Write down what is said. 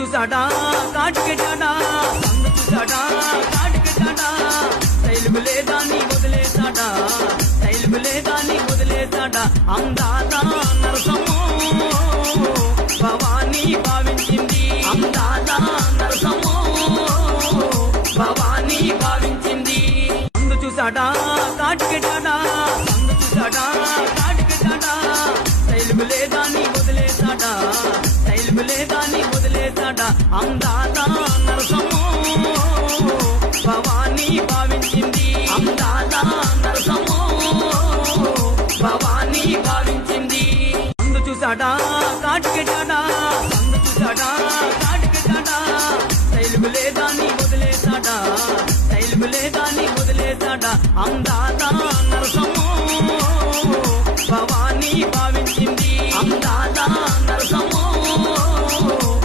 చూసాడా కాటికెట్టాడా అందు చూసాడా కాటికెట్టాడా శైలుగు లేదా నీ వదిలేసాడా శైలుగు లేదా నీ వదిలేసాడా అందాల నరసము భవానీ భావించింది అందాల నరసము భవానీ భావించింది అందు చూసాడా కాటికెట్టాడా అందు చూసాడా కాటికెట్టాడా శైలుగు లేదా నీ వదిలేసాడా శైలుగు లేదా నీ వదిలేసాడా అందాల నరసము భవానీ భావించింది అందాల నరసము భవానీ భావించింది అందు చూసాడా కాటికెట్టాడా అందు చూసాడా కాటికెట్టాడా శైలుగు లేదా నీ వదిలేసాడా శైలుగు లేదా నీ వదిలేసాడా అందాల